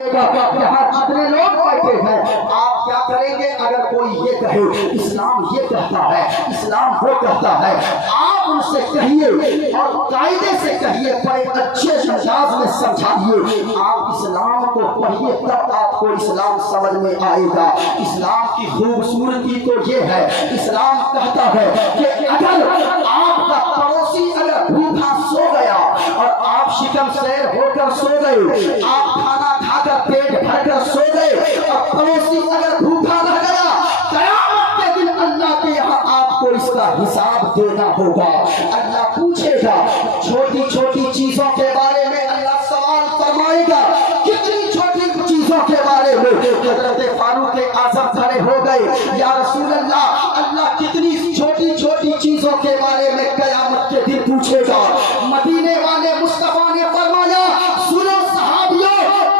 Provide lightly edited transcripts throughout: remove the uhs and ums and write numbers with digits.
یہاں جتنے لوگ بیٹھے ہیں آپ کیا کریں گے؟ اگر کوئی یہ کہے اسلام یہ کہتا ہے، اسلام وہ کہتا ہے، آپ ان سے کہیے اور قاعدے سے کہیے، بڑے اچھے انداز میں سمجھائیے۔ آپ اسلام کو پڑھیے تب آپ کو اسلام سمجھ میں آئے گا۔ اسلام کی خوبصورتی تو یہ ہے، اسلام کہتا ہے کہ اگر آپ کا پڑوسی اگر بھوکا سو گیا اور آپ شکم سیر ہو کر سو گئے، آپ کھانا کھا کر پیٹ بھر کر سو گئے اور پڑوسی اگر بھوکا رہ گیا، قیامت کے دن اللہ کے یہاں آپ کو اس کا حساب دینا ہوگا۔ اللہ پوچھے گا، چھوٹی چھوٹی چیزوں کے بارے میں اللہ سوال فرمائے گا۔ کتنی چھوٹی چیزوں کے بارے میں حضرت فاروق اعظم کھڑے ہو گئے، یا رسول اللہ، اللہ کتنی چھوٹی چھوٹی چیزوں کے بارے میں قیامت کے دن پوچھے گا؟ مدینے والے مصطفیٰ نے فرمایا، سنو صحابیوں،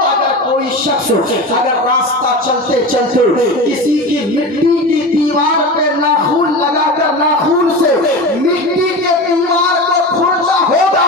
اگر کوئی شخص اگر راستہ چلتے چلتے کسی کی مٹی کی دیوار پہ ناخن لگا کر ناخن سے مٹی کے دیوار کو کھرچا ہوگا،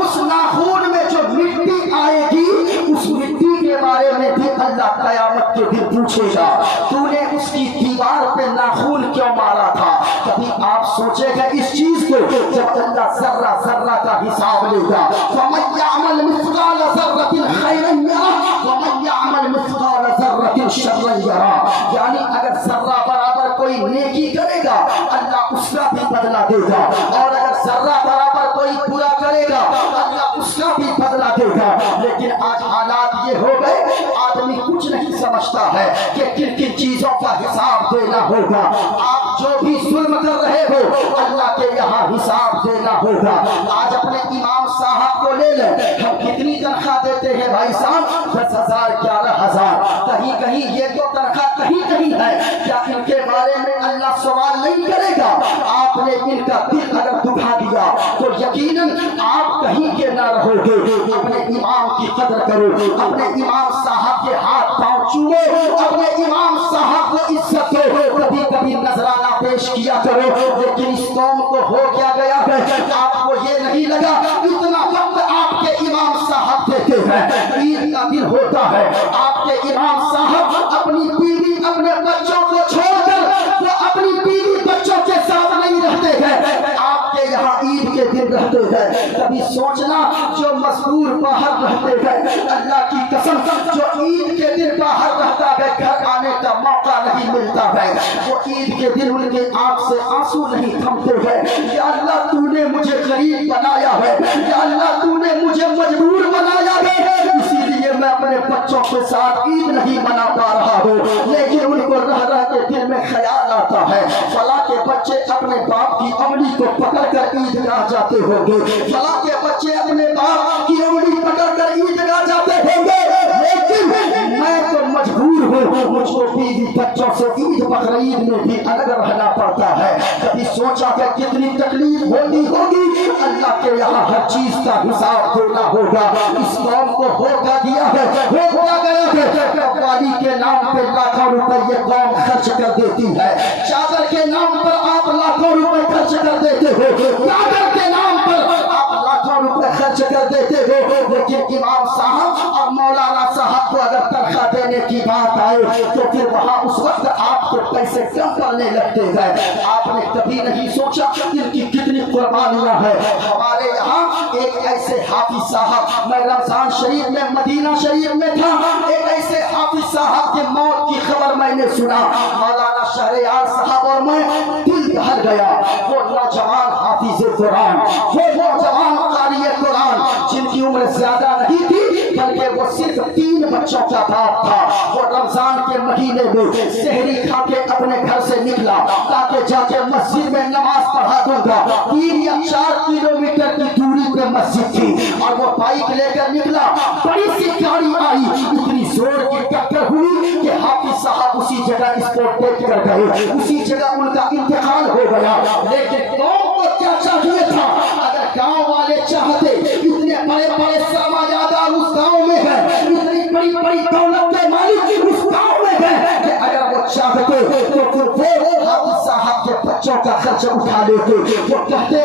اس ناخن میں جو مٹی آئے گی اس مٹی کے بارے میں بھی اللہ قیامت کے دن پوچھے گا، تو نے اس کی دیوار پہ ناخن کیوں مارا تھا؟ کبھی آپ سوچے گا اس چیز کو؟ جب اللہ ذرہ ذرہ کا حساب لے گا، فَمَن يَعْمَلْ مِثْقَالَ ذَرَّةٍ خَيْرًا يَرَهُ وَمَن يَعْمَلْ مِثْقَالَ ذَرَّةٍ شَرًّا يَرَهُ۔ یعنی اگر ذرہ برابر کوئی نیکی کرے گا اللہ اس کا بھی بدلہ دے گا، اور اگر ذرہ برابر کوئی برا کرے گا اللہ اس کا بھی بدلہ دے گا۔ لیکن آج حالات یہ ہو گئے، آدمی کچھ نہیں سمجھتا ہے کہ کن کن چیزوں کا حساب دینا ہوگا۔ آپ جو بھی ظلم کر رہے ہو اللہ کے یہاں حساب دینا ہوگا۔ آج اپنے امام صاحب کو لے لیں، ہم کتنی تنخواہ دیتے ہیں بھائی صاحب؟ 10,000 11,000۔ کہیں کہیں یہ تو تنخواہ کہیں کہیں ہے، کیا ان کے بارے میں اللہ سوال نہیں کرے گا؟ آپ نے ان کا دل اگر دکھا دیا تو یقیناً آپ کہیں کے نہ رہو گے۔ اپنے امام کی قدر کرو، اپنے امام صاحب کے ہاتھ پاؤں چومو، اپنے امام صاحب کو عزت دو۔ کبھی کبھی نذرانہ پیش کیا کرو، لیکن اس قوم کو ہو کیا گیا ہے، آپ کو یہ نہیں لگا اتنا وقت آپ کے امام صاحب دیتے ہیں۔ عید کا دن ہوتا ہے، آپ کے امام صاحب اپنی بیوی اپنے بچوں کو چھوڑ کر وہ اپنی بیوی بچوں کے ساتھ نہیں رہتے ہیں، آپ کے یہاں عید کے دن رہتے ہیں۔ کبھی سوچنا، جو مزدور باہر رہتے ہیں، اللہ کی قسم جو عید کے دن باہر رہتا ہے گھر آنے کا موقع نہیں ملتا ہے، وہ عید کے دن ان کے آنکھ سے آنسو نہیں تھمتے ہیں۔ یا اللہ تو نے مجھے غریب بنایا ہے، یا اللہ تو نے مجھے مجبور بنایا ہے، اسی لیے میں اپنے بچوں کے ساتھ عید نہیں منا پا رہا ہوں۔ لیکن ان کو رہ رہ کے دل میں خیال آتا ہے، فلاں کے بچے اپنے باپ کی انگلی کو پکڑ کر عیدگاہ جاتے ہوں گے، فلاں کے بچے اپنے باپ کی انگلی پکڑ کر عیدگاہ جاتے ہوں گے، لیکن میں تو مجبور ہوں، مجھ کو بیوی بچوں سے عید بقرعید میں بھی الگ رہنا پڑتا ہے۔ کبھی سوچا کہ کتنی تکلیف ہوتی ہوگی؟ اللہ کے یہاں ہر چیز کا حساب دینا ہوگا۔ اس قوم کو ہو کیا دیا ہے، ہو کیا گیا ہے، قوالی کے نام پہ لاکھوں روپے یہ قوم خرچ کر دیتی ہے، چادر کے نام پر آپ لاکھوں روپے خرچ کر دیتے ہو، چادر کے نام پر آپ لاکھوں روپے خرچ کر دیتے ہو، لیکن امام صاحب اور مولانا صاحب کو اگر تنخواہ دینے کی بات آئے تو پھر وہاں اس وقت آپ کو پیسے کم پڑنے لگتے ہیں۔ آپ نے کبھی نہیں سوچا ان کی کتنی قربانیاں ہیں۔ ہمارے یہاں ایک ایسے حافظ صاحب، میں رمضان شریف میں مدینہ شریف میں تھا، ایک ایسے حافظ صاحب کی موت کی خبر میں نے سنا، مولانا شہریار صاحب، اور میں دل دہل گیا۔ وہ نوجوان حافظ قرآن، وہ نوجوان قاری قرآن جن کی عمر زیادہ نہیں تھی بلکہ وہ صرف 3 بچوں کا باپ تھا، وہ رمضان کے مہینے میں سحری کھا کے اپنے گھر سے نکلا تاکہ جا کے مسجد میں نماز پڑھا دوں گا۔ 3 یا 4 کلومیٹر کی دوری پہ مسجد تھی اور وہ بائک لے کر نکلا، بڑی سی گاڑی آئی، اتنی زور کی ٹکر ہوئی کہ حافظ صاحب اسی جگہ اس کو ٹیک کر گئے، اسی جگہ ان کا انتقال ہو گیا۔ لیکن قوم کو کیا چاہیے تھا؟ اگر گاؤں والے چاہتے، اتنے بڑے بڑے سرمایہ دار اس گاؤں میں ہیں، اتنی بڑی بڑی دولت کے مالک اس گاؤں میں ہیں، کہ اگر وہ چاہتے تو پھر وہ حافظ صاحب کے بچوں کا خرچ اٹھا لیتے، وہ کہتے